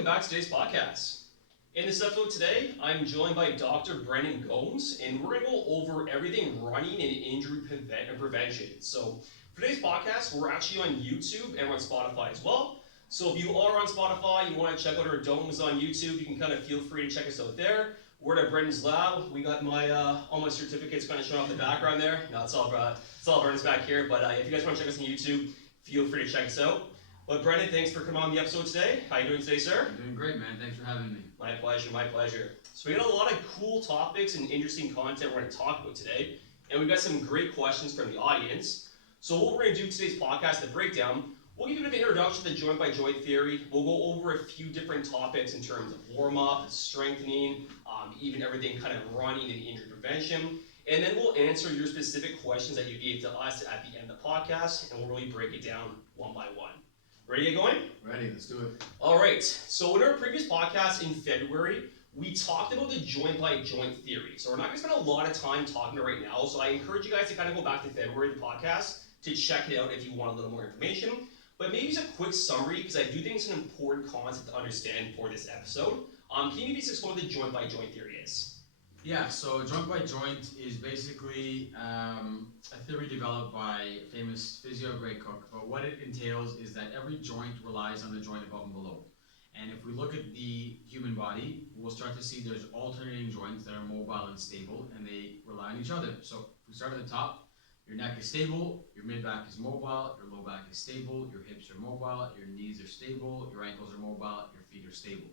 welcome back to today's podcast. In this episode today, I'm joined by Dr. Brendan Gomes, and we're going to go over everything running and injury prevention. So, for today's podcast, we're actually on YouTube and we're on Spotify as well. So, if you are on Spotify, you want to check out our Domes on YouTube, you can kind of feel free to check us out there. We're at Brendan's lab. We got my all my certificates kind of showing off in the background there. No, it's all Brendan's back here. But if you guys want to check us on YouTube, feel free to check us out. But Brendan, thanks for coming on the episode today. How are you doing today, sir? I'm doing great, man. Thanks for having me. My pleasure, my pleasure. So we got a lot of cool topics and interesting content we're going to talk about today. And we've got some great questions from the audience. So what we're going to do today's podcast, the breakdown, we'll give you a bit of an introduction to joint-by-joint theory. We'll go over a few different topics in terms of warm-up, strengthening, even everything kind of running and injury prevention. And then we'll answer your specific questions that you gave to us at the end of the podcast, and we'll really break it down one by one. Ready to get going? Ready, let's do it. All right, so in our previous podcast in February, we talked about the joint-by-joint theory. So we're not going to spend a lot of time talking about it right now, so I encourage you guys to kind of go back to February, the podcast, to check it out if you want a little more information. But maybe just a quick summary, because I do think it's an important concept to understand for this episode. Can you maybe just explain what the joint-by-joint theory is? Yeah, so joint by joint is basically a theory developed by famous physio Ray Cook. But what it entails is that every joint relies on the joint above and below. And if we look at the human body, we'll start to see there's alternating joints that are mobile and stable, and they rely on each other. So if we start at the top, your neck is stable, your mid-back is mobile, your low back is stable, your hips are mobile, your knees are stable, your ankles are mobile, your feet are stable.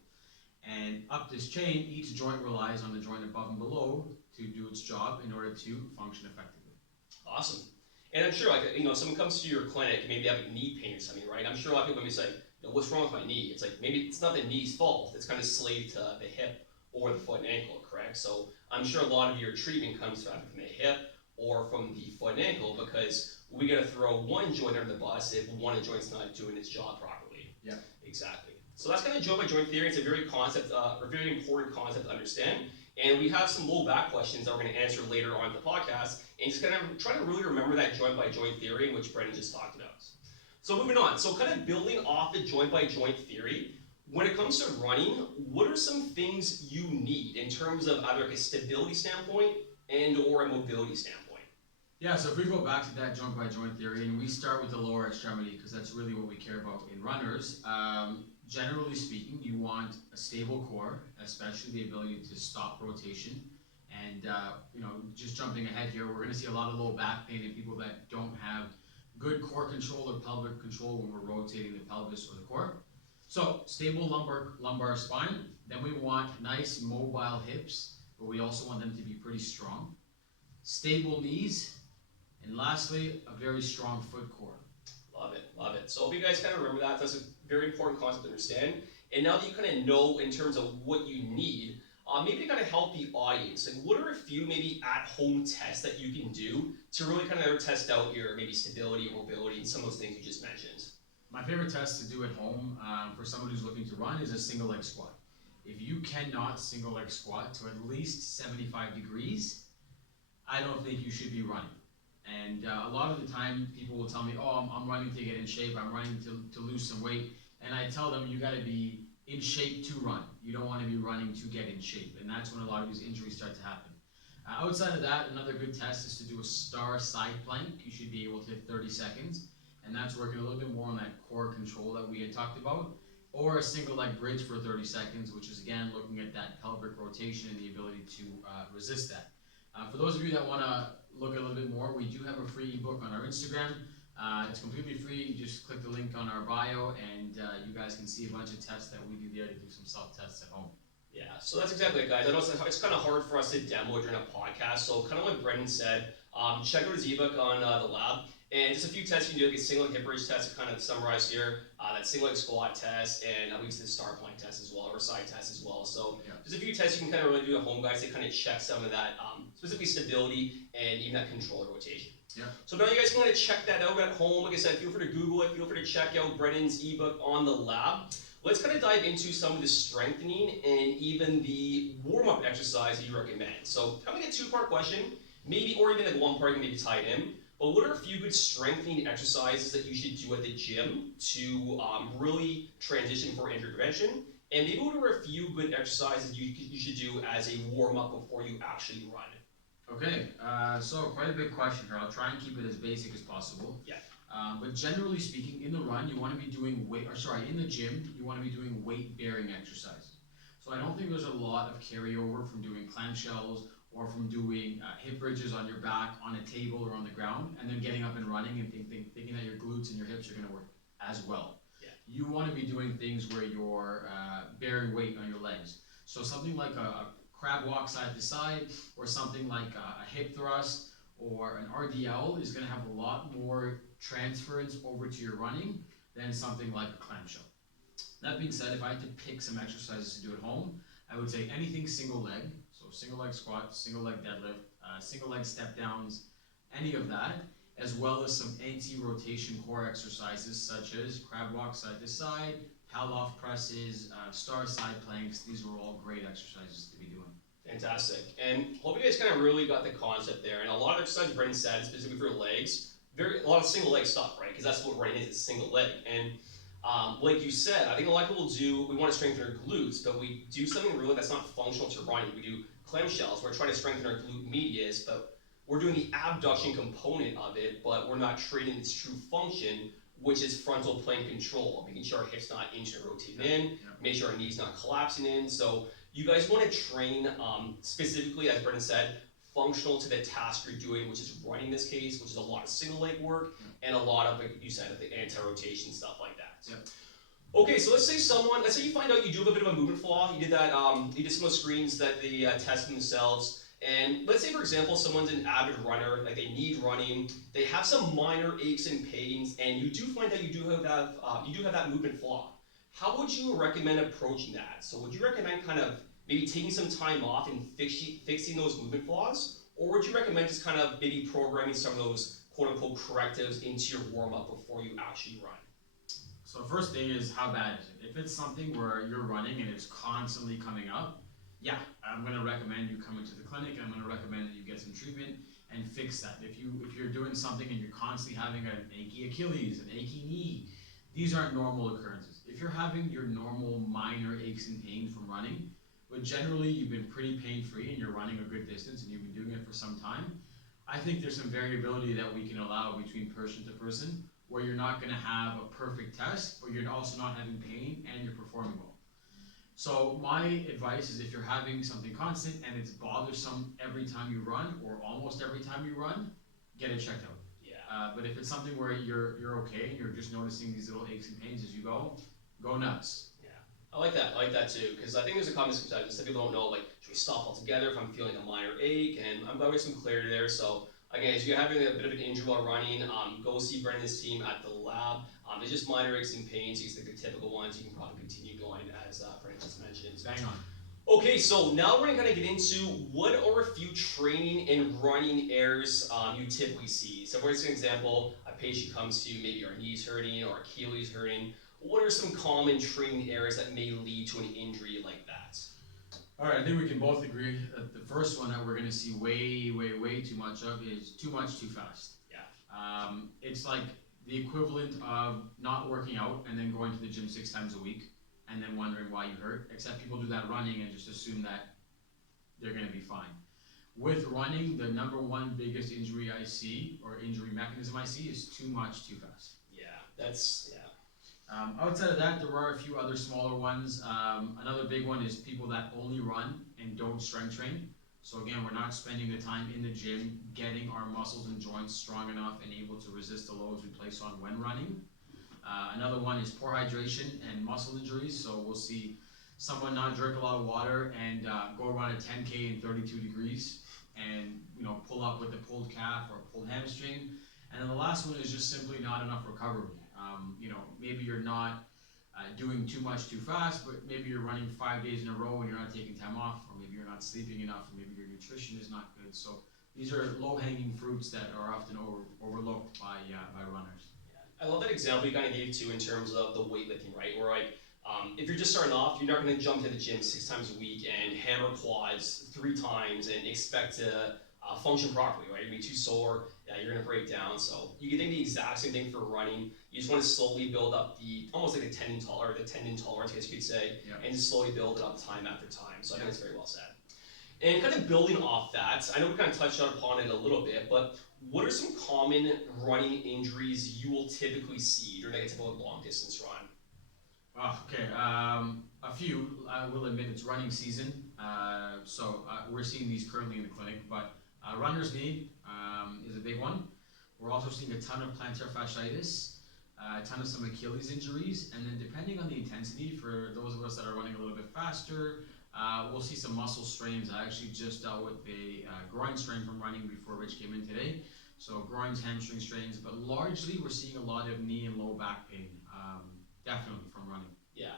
And up this chain, each joint relies on the joint above and below to do its job in order to function effectively. Awesome. And I'm sure, someone comes to your clinic and maybe having knee pain or something, right? I'm sure a lot of people may say, what's wrong with my knee? It's like, maybe it's not the knee's fault. It's kind of slave to the hip or the foot and ankle, correct? So I'm sure a lot of your treatment comes from the hip or from the foot and ankle, because we got to throw one joint under the bus if one joint's not doing its job properly. Yeah. Exactly. So that's kind of joint-by-joint theory. It's a very important concept to understand. And we have some low back questions that we're going to answer later on in the podcast, and just kind of try to really remember that joint-by-joint theory, which Brendan just talked about. So moving on. So kind of building off the joint-by-joint theory, when it comes to running, what are some things you need in terms of either a stability standpoint and or a mobility standpoint? Yeah, so if we go back to that joint by joint theory, and we start with the lower extremity, because that's really what we care about in runners. Generally speaking, you want a stable core, especially the ability to stop rotation. And just jumping ahead here, we're going to see a lot of low back pain in people that don't have good core control or pelvic control when we're rotating the pelvis or the core. So stable lumbar spine. Then we want nice mobile hips, but we also want them to be pretty strong. Stable knees. And lastly, a very strong foot core. Love it, love it. So if you guys kind of remember that, that's a very important concept to understand. And now that you kind of know in terms of what you need, maybe to kind of help the audience, like what are a few maybe at-home tests that you can do to really kind of test out your maybe stability, mobility, and some of those things you just mentioned? My favorite test to do at home for someone who's looking to run is a single leg squat. If you cannot single leg squat to at least 75 degrees, I don't think you should be running. And a lot of the time, people will tell me, oh, I'm running to get in shape, I'm running to lose some weight. And I tell them, you got to be in shape to run. You don't want to be running to get in shape. And that's when a lot of these injuries start to happen. Outside of that, another good test is to do a star side plank. You should be able to hit 30 seconds. And that's working a little bit more on that core control that we had talked about. Or a single leg bridge for 30 seconds, which is, again, looking at that pelvic rotation and the ability to resist that. For those of you that want to look a little bit more, we do have a free ebook on our Instagram. It's completely free. You just click the link on our bio, and you guys can see a bunch of tests that we do there to do some self-tests at home. Yeah, so that's exactly it, guys. I know it's kind of hard for us to demo during a podcast, so kind of what Brendan said, check out his ebook on TheLab, and just a few tests you can do, like a single leg hip bridge test to kind of summarize here, that single leg squat test, and at least the star plank test as well, or side test as well. So there's a few tests you can kind of really do at home, guys, to kind of check some of that, specifically stability and even that control rotation. Yeah. So now you guys can kind of check that out at home. Like I said, feel free to Google it, feel free to check out Brendan's ebook on TheLab. Let's kind of dive into some of the strengthening and even the warm-up exercise that you recommend. So kind of like a two-part question, maybe, or even like one part you can maybe tie it in. But what are a few good strengthening exercises that you should do at the gym to really transition for injury prevention? And maybe what are a few good exercises you should do as a warm up before you actually run? Okay, so quite a big question here. I'll try and keep it as basic as possible. Yeah, But generally speaking, in the run, you want to be doing weight, or sorry, in the gym, you want to be doing weight bearing exercises. So I don't think there's a lot of carryover from doing clamshells or from doing hip bridges on your back, on a table, or on the ground, and then getting up and running and thinking that your glutes and your hips are going to work as well. yeah, You want to be doing things where you're bearing weight on your legs. So something like a crab walk side to side, or something like a hip thrust, or an RDL is going to have a lot more transference over to your running than something like a clamshell. That being said, if I had to pick some exercises to do at home, I would say anything single leg, so single leg squat, single leg deadlift, single leg step downs, any of that, as well as some anti-rotation core exercises such as crab walk side to side, Pallof presses, star side planks. These are all great exercises to be doing. fantastic. And hope you guys kind of really got the concept there. And a lot of exercises Brendan said, specifically for legs, a lot of single leg stuff, right? Because that's what running is, it's single leg. And like you said, I think a lot of people do, we want to strengthen our glutes, but we do something really that's not functional to running. We do clamshells, we're trying to strengthen our glute medius, but we're doing the abduction component of it, but we're not training its true function, which is frontal plane control, making sure our hips not inching and rotating in, make sure our knees not collapsing in. So you guys want to train specifically, as Brendan said, functional to the task you're doing, which is running in this case, which is a lot of single leg work and a lot of, like you said, the anti-rotation stuff like that. Okay, so let's say you find out you do have a bit of a movement flaw. You did that, you did some of those screens that they test themselves. And let's say, for example, someone's an avid runner, like they need running, they have some minor aches and pains, and you do find that you do have that movement flaw. How would you recommend approaching that? So would you recommend kind of maybe taking some time off and fixing those movement flaws? Or would you recommend just kind of maybe programming some of those quote unquote correctives into your warm up before you actually run? So first thing is, how bad is it? If it's something where you're running and it's constantly coming up, yeah, I'm going to recommend you come into the clinic, and I'm going to recommend that you get some treatment and fix that. If you're doing something and you're constantly having an achy Achilles, an achy knee, these aren't normal occurrences. If you're having your normal minor aches and pains from running, but generally you've been pretty pain free and you're running a good distance and you've been doing it for some time, I think there's some variability that we can allow between person to person, where you're not going to have a perfect test, but you're also not having pain and you're performing well. So my advice is, if you're having something constant and it's bothersome every time you run or almost every time you run, get it checked out. Yeah. But if it's something where you're okay and you're just noticing these little aches and pains as you go nuts. Yeah, I like that. I like that too, because I think there's a common misconception. Some people don't know, like, should we stop altogether if I'm feeling a minor ache? And I'm glad we have some clarity there. So again, if you're having a bit of an injury while running, go see Brendan's team at TheLab. It's just minor aches and pains. These are the typical ones. You can probably continue going, as Brendan just mentioned. Bang on. Okay, so now we're gonna kind of get into what are a few training and running errors you typically see. So for example, a patient comes to you, maybe our knees hurting or Achilles hurting. What are some common training errors that may lead to an injury like that? All right, I think we can both agree that the first one that we're going to see way too much of is too much too fast. Yeah. It's like the equivalent of not working out and then going to the gym 6 times a week and then wondering why you hurt, except people do that running and just assume that they're going to be fine. With running, the number one biggest injury I see, or injury mechanism I see, is too much too fast. Yeah. Outside of that, there are a few other smaller ones. Another big one is people that only run and don't strength train. So again, we're not spending the time in the gym getting our muscles and joints strong enough and able to resist the loads we place on when running. Another one is poor hydration and muscle injuries. So we'll see someone not drink a lot of water and go run a 10K in 32 degrees and pull up with a pulled calf or a pulled hamstring. And then the last one is just simply not enough recovery. Maybe you're not doing too much too fast, but maybe you're running 5 days in a row and you're not taking time off, or maybe you're not sleeping enough, or maybe your nutrition is not good. So these are low-hanging fruits that are often overlooked by runners. Yeah. I love that example you kind of gave too in terms of the weightlifting, right? Where if you're just starting off, you're not going to jump to the gym 6 times a week and hammer quads 3 times and expect to function properly, right? You're going to be too sore. Yeah, you're gonna break down. So you can think the exact same thing for running. You just want to slowly build up the almost like the tendon tolerance, I guess you could say, Yeah. and just slowly build it up time after time. So I think Yeah. it's very well said. And kind of building off that, I know we kind of touched upon it a little bit, but what are some common running injuries you will typically see during like a typical long distance run? Oh, okay. A few. I will admit it's running season, so we're seeing these currently in the clinic. But runner's knee is a big one. We're also seeing a ton of plantar fasciitis, a ton of some Achilles injuries, and then depending on the intensity, for those of us that are running a little bit faster, we'll see some muscle strains. I actually just dealt with a groin strain from running before Rich came in today. So groins, hamstring strains, but largely we're seeing a lot of knee and low back pain. Definitely from running. Yeah.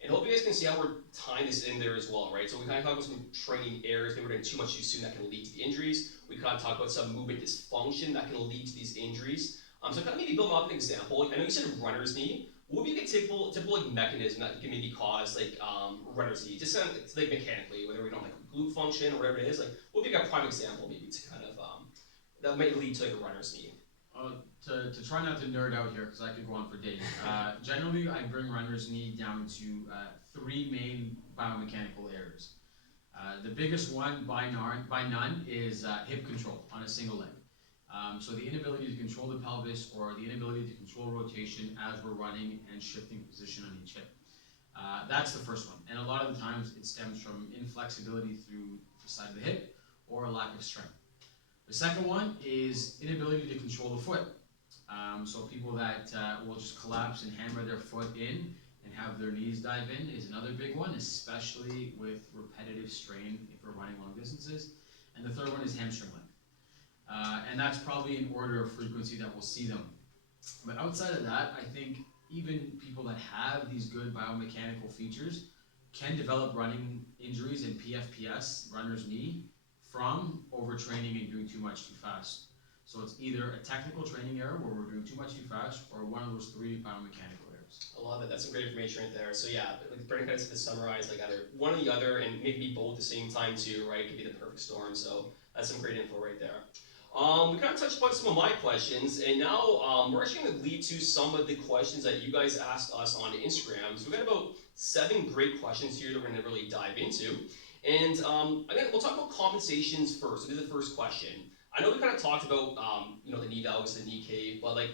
And hope you guys can see how we're tying this in there as well, right? So we kind of talk about some training errors. Maybe we're doing too much too soon that can lead to the injuries. We kind of talk about some movement dysfunction that can lead to these injuries. So kind of maybe build off an example. I know you said runner's knee. What would be a typical like mechanism that can maybe cause like runner's knee? Just kind of like mechanically, whether we don't like glute function or whatever it is. Like, what would be like a prime example maybe to kind of that might lead to like a runner's knee? Uh, to try not to nerd out here, because I could go on for days. Generally, I bring runner's knee down to three main biomechanical errors. The biggest one by none is hip control on a single leg. So the inability to control the pelvis or the inability to control rotation as we're running and shifting position on each hip. That's the first one. And a lot of the times it stems from inflexibility through the side of the hip or a lack of strength. The second one is inability to control the foot. So people that will just collapse and hammer their foot in and have their knees dive in is another big one, especially with repetitive strain if we're running long distances. And the third one is hamstring length. And that's probably in order of frequency that we'll see them. But outside of that, I think even people that have these good biomechanical features can develop running injuries in PFPS, runner's knee, from overtraining and doing too much too fast. So it's either a technical training error where we're doing too much too fast, or one of those three biomechanical errors. I love it. That's some great information right there. So yeah, like Brendan kind of said to summarize, like either one or the other, and maybe both at the same time too, right? It could be the perfect storm. So that's some great info right there. We kind of touched upon some of my questions, and now we're actually going to lead to some of the questions that you guys asked us on Instagram. So we've got about 7 great questions here that we're going to really dive into. And again, we'll talk about compensations first. So this is the first question. I know we kind of talked about the knee valgus, the knee cave, but like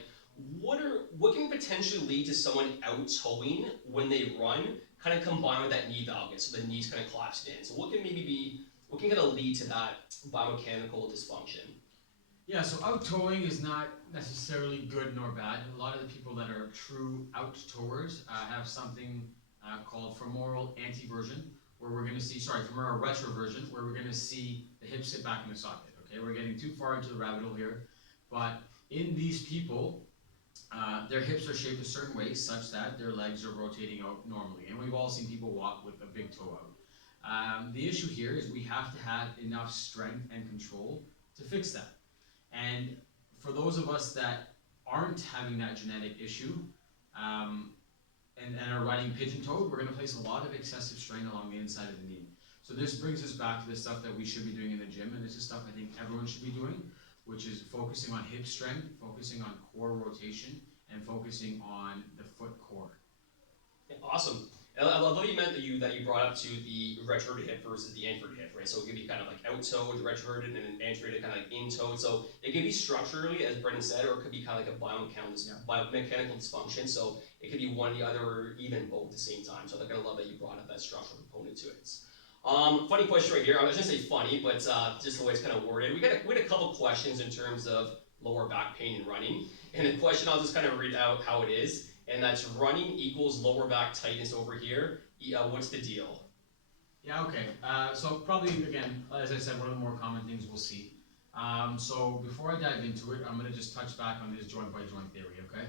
what can potentially lead to someone out toeing when they run, kind of combined with that knee valgus, so the knees kind of collapsed in. So what can kind of lead to that biomechanical dysfunction? Yeah, so out towing is not necessarily good nor bad. A lot of the people that are true out towers have something called femoral anteversion, where we're going to see, femoral retroversion, where we're going to see the hips sit back in the socket. Okay, we're getting too far into the rabbit hole here, but in these people, their hips are shaped a certain way such that their legs are rotating out normally, and we've all seen people walk with a big toe out. The issue here is we have to have enough strength and control to fix that. And for those of us that aren't having that genetic issue and are running pigeon-toed, we're going to place a lot of excessive strain along the inside of the knee. So this brings us back to the stuff that we should be doing in the gym, and this is stuff I think everyone should be doing, which is focusing on hip strength, focusing on core rotation, and focusing on the foot core. Yeah, awesome. And I love what you meant that you brought up to the retroverted hip versus the anteverted hip, right? So it could be kind of like out-toed, retroverted, and then anteverted, kind of like in-toed. So it could be structurally, as Brendan said, or it could be kind of like a biomechanical dysfunction. So it could be one, the other, or even both at the same time. So I'm gonna love that you brought up that structural component to it. Funny question right here. I was gonna say funny, but just the way it's kind of worded. We had a couple questions in terms of lower back pain and running. And the question, I'll just kind of read out how it is. And that's running equals lower back tightness over here. What's the deal? Yeah, okay. So probably, again, as I said, one of the more common things we'll see. So before I dive into it, I'm going to just touch back on this joint by joint theory, okay?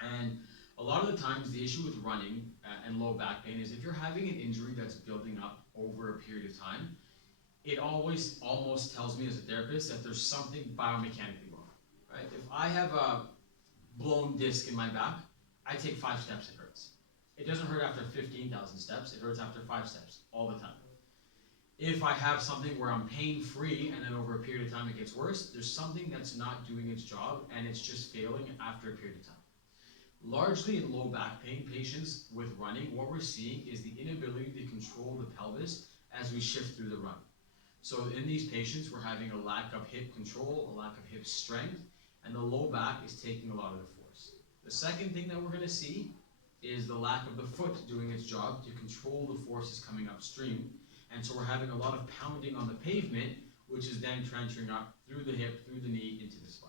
And a lot of the times the issue with running and low back pain is if you're having an injury that's building up over a period of time, it always almost tells me as a therapist that there's something biomechanically wrong, right? If I have a blown disc in my back, I take 5 steps, it hurts. It doesn't hurt after 15,000 steps, it hurts after 5 steps all the time. If I have something where I'm pain free and then over a period of time it gets worse, there's something that's not doing its job and it's just failing after a period of time. Largely in low back pain patients with running, what we're seeing is the inability to control the pelvis as we shift through the run. So in these patients, we're having a lack of hip control, a lack of hip strength, and the low back is taking a lot of the force. The second thing that we're going to see is the lack of the foot doing its job to control the forces coming upstream. And so we're having a lot of pounding on the pavement, which is then transferring up through the hip, through the knee, into the spine.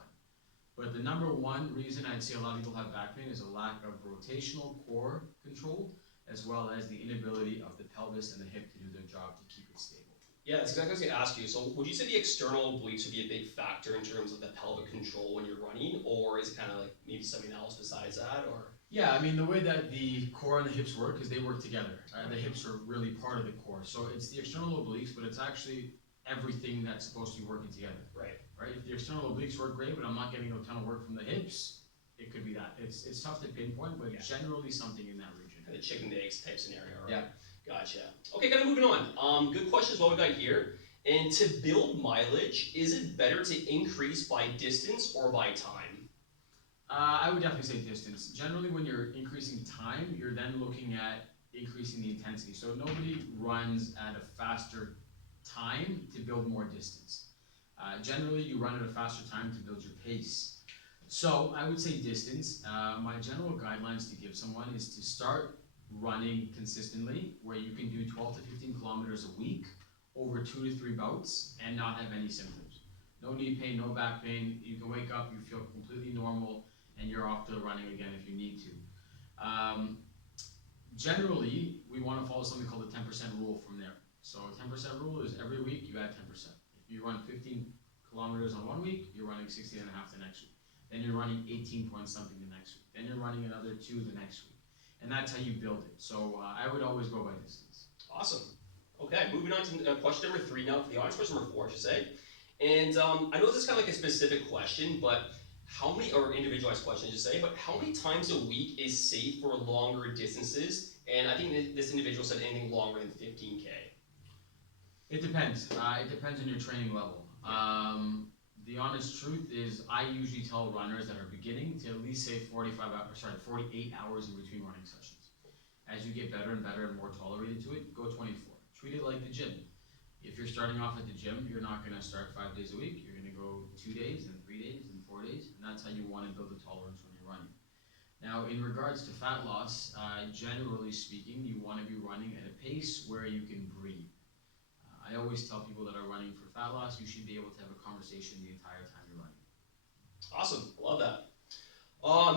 But the number one reason I'd say a lot of people have back pain is a lack of rotational core control, as well as the inability of the pelvis and the hip to do their job to keep it stable. Yeah, that's exactly what I was going to ask you. So, would you say the external obliques would be a big factor in terms of the pelvic control when you're running, or is it kind of like maybe something else besides that, or? Yeah, I mean, the way that the core and the hips work is they work together. The hips are really part of the core. So it's the external obliques, but it's actually everything that's supposed to be working together. Right. Right? If the external obliques work great, but I'm not getting a ton of work from the hips, it could be that. It's tough to pinpoint, but generally something in that region. Kind of chicken and eggs type scenario, right? Yeah. Gotcha. Okay, kind of moving on. Good questions what we got here. And to build mileage, is it better to increase by distance or by time? I would definitely say distance. Generally, when you're increasing time, you're then looking at increasing the intensity. So nobody runs at a faster time to build more distance. Generally, you run at a faster time to build your pace. So I would say distance. My general guidelines to give someone is to start running consistently, where you can do 12 to 15 kilometers a week over 2 to 3 bouts and not have any symptoms. No knee pain, no back pain. You can wake up, you feel completely normal, and you're off to running again if you need to. Generally, we want to follow something called the 10% rule from there. So a 10% rule is every week you add 10%. If you run 15 kilometers on 1 week, you're running 16 and a half the next week. Then you're running 18 point something the next week. Then you're running another 2 the next week. And that's how you build it. So I would always go by distance. Awesome. Okay, moving on to question number 3 now for the audience. Question number 4, I should say. And I know this is kind of like a specific question, but how many, or individualized question, I should say, but how many times a week is safe for longer distances? And I think this individual said anything longer than 15K. It depends. It depends on your training level. The honest truth is I usually tell runners that are beginning to at least say 48 hours in between running sessions. As you get better and better and more tolerated to it, go 24. Treat it like the gym. If you're starting off at the gym, you're not going to start 5 days a week. You're going to go 2 days, and 3 days, and 4 days, and that's how you want to build the tolerance when you're running. Now, in regards to fat loss, generally speaking, you want to be running at a pace where you can breathe. I always tell people that are running for fat loss, you should be able to have a conversation the entire time you're running. Awesome, love that.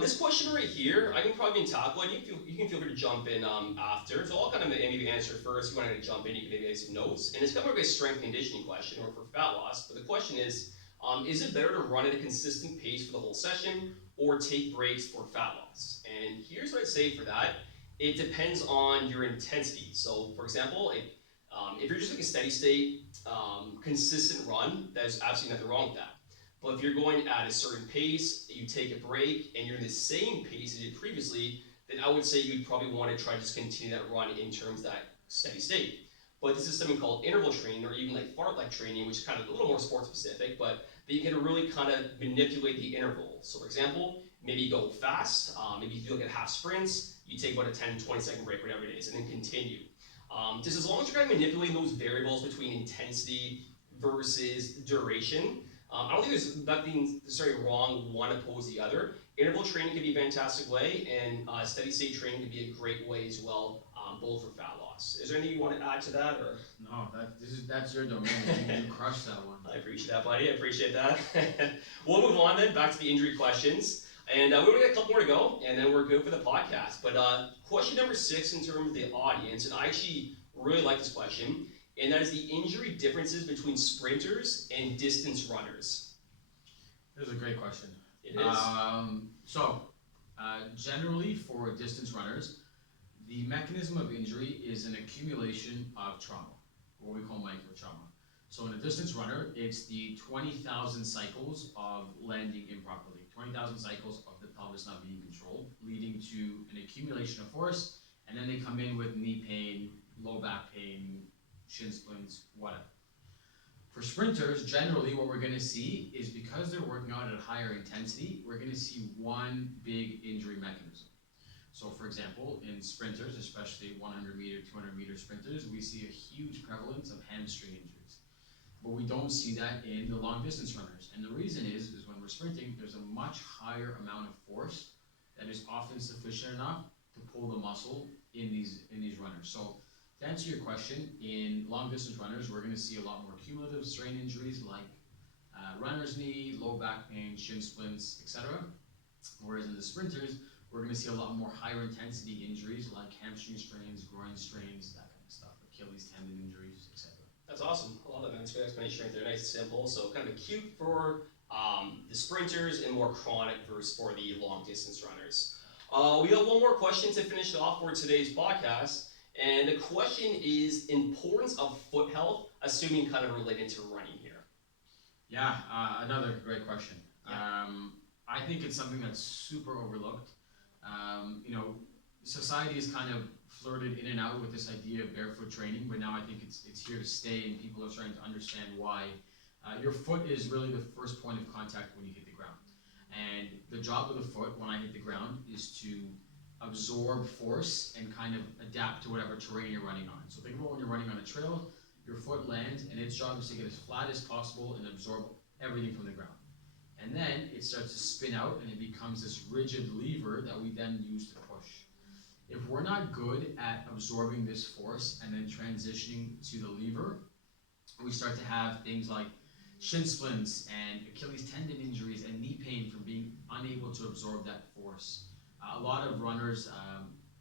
This question right here, I can probably tackle it. You can feel free to jump in after. So I'll kind of maybe answer first. If you want to jump in, you can maybe make some notes. And it's kind of like a strength and conditioning question or for fat loss. But the question is it better to run at a consistent pace for the whole session or take breaks for fat loss? And here's what I'd say for that. It depends on your intensity. So for example, if you're just like a steady state, consistent run, there's absolutely nothing wrong with that. But if you're going at a certain pace, you take a break, and you're in the same pace as you did previously, then I would say you'd probably want to try to just continue that run in terms of that steady state. But this is something called interval training, or even like fartlek training, which is kind of a little more sport specific, but that you can really kind of manipulate the interval. So for example, maybe you go fast, maybe you look at half sprints, you take about a 10, 20-second break, whatever it is, and then continue. Just as long as you're kind of manipulating those variables between intensity versus duration, I don't think there's nothing necessarily wrong one opposed to the other. Interval training can be a fantastic way, and steady state training can be a great way as well, both for fat loss. Is there anything you want to add to that, or? No, that's your domain. You crushed that one. I appreciate that, buddy. I appreciate that. We'll move on then, back to the injury questions. And we only got a couple more to go, and then we're good for the podcast. But question number 6 in terms of the audience, and I actually really like this question, and that is the injury differences between sprinters and distance runners. This is a great question. It is. Generally for distance runners, the mechanism of injury is an accumulation of trauma, what we call microtrauma. So in a distance runner, it's the 20,000 cycles of landing improperly, 20,000 cycles of the pelvis not being controlled, leading to an accumulation of force, and then they come in with knee pain, low back pain, shin splints, whatever. For sprinters, generally what we're going to see is because they're working out at a higher intensity, we're going to see one big injury mechanism. So for example, in sprinters, especially 100 meter, 200 meter sprinters, we see a huge prevalence of hamstring injuries. But we don't see that in the long distance runners. And the reason is when we're sprinting, there's a much higher amount of force that is often sufficient enough to pull the muscle in these runners. So to answer your question, in long distance runners, we're going to see a lot more cumulative strain injuries like runner's knee, low back pain, shin splints, etc. Whereas in the sprinters, we're going to see a lot more higher intensity injuries like hamstring strains, groin strains, that kind of stuff, Achilles tendon injuries, etc. That's awesome. I love that, man. It's a good explanation right there. Nice and simple. So kind of acute for the sprinters and more chronic for the long distance runners. We got one more question to finish off for today's podcast. And the question is importance of foot health, assuming kind of related to running here. Yeah, another great question. Yeah. I think it's something that's super overlooked. You know, society has kind of flirted in and out with this idea of barefoot training, but now I think it's here to stay, and people are starting to understand why. Your foot is really the first point of contact when you hit the ground. And the job of the foot when I hit the ground is to absorb force and kind of adapt to whatever terrain you're running on. So think about when you're running on a trail, your foot lands and its job is to get as flat as possible and absorb everything from the ground. And then it starts to spin out and it becomes this rigid lever that we then use to push. If we're not good at absorbing this force and then transitioning to the lever, we start to have things like shin splints and Achilles tendon injuries and knee pain from being unable to absorb that force. A lot of runners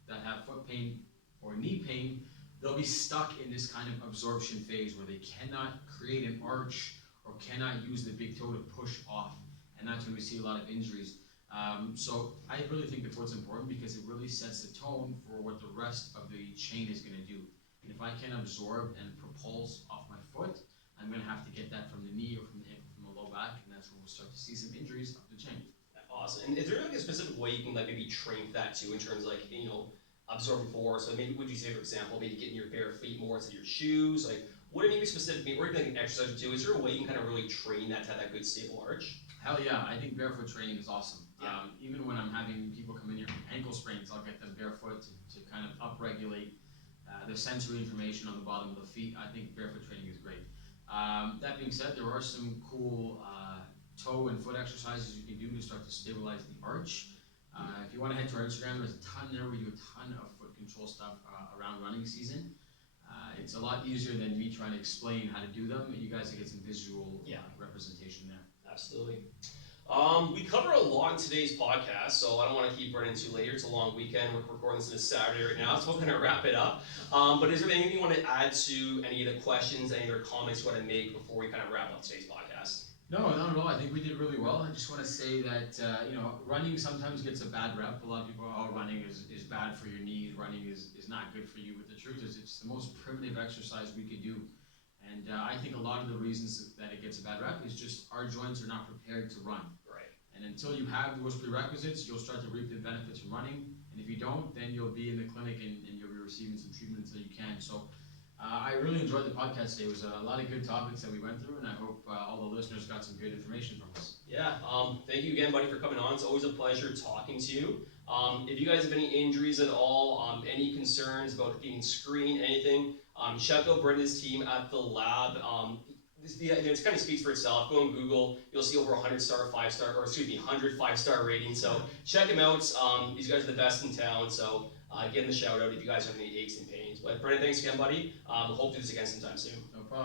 that have foot pain or knee pain, they'll be stuck in this kind of absorption phase where they cannot create an arch or cannot use the big toe to push off. And that's when we see a lot of injuries. So I really think the foot's important because it really sets the tone for what the rest of the chain is going to do. And if I can absorb and propulse off my foot, I'm going to have to get that from the knee or from the hip or from the low back, and that's when we'll start to see some injuries up the chain. Awesome. And is there like a specific way you can like maybe train that too in terms of like, absorbing force? So maybe would you say, for example, maybe getting your bare feet more into your shoes? Like what are maybe specific, or even like an exercise or two? Is there a way you can kind of really train that to have that good stable arch? Hell yeah, I think barefoot training is awesome. Yeah. Even when I'm having people come in here with ankle sprains, I'll get them barefoot to kind of upregulate the sensory information on the bottom of the feet. I think barefoot training is great. That being said, there are some cool toe and foot exercises you can do to start to stabilize the arch. If you want to head to our Instagram, there's a ton there. We do a ton of foot control stuff around running season. It's a lot easier than me trying to explain how to do them. You guys get some visual representation there. Absolutely. We cover a lot in today's podcast, so I don't want to keep running too late. It's a long weekend. We're recording this on a Saturday right now, so we're going to wrap it up. But is there anything you want to add to any of the questions, any other comments you want to make before we kind of wrap up today's podcast? No, not at all. I think we did really well. I just want to say that, running sometimes gets a bad rep. A lot of people are, running is bad for your knees. Running is not good for you. But the truth is it's the most primitive exercise we could do. And I think a lot of the reasons that it gets a bad rep is just our joints are not prepared to run. Right. And until you have those prerequisites, you'll start to reap the benefits from running. And if you don't, then you'll be in the clinic and you'll be receiving some treatment until you can. So I really enjoyed the podcast today. It was a lot of good topics that we went through, and I hope all the listeners got some good information from us. Yeah, thank you again, buddy, for coming on. It's always a pleasure talking to you. If you guys have any injuries at all, any concerns about getting screened, anything, check out Brenda's team at TheLab. It kind of speaks for itself. Go on Google, you'll see over 100 5-star ratings. So check them out. These guys are the best in town. So give them a shout out if you guys have any aches and pains. But Brendan, thanks again, buddy. We'll hope to do this again sometime soon. No problem.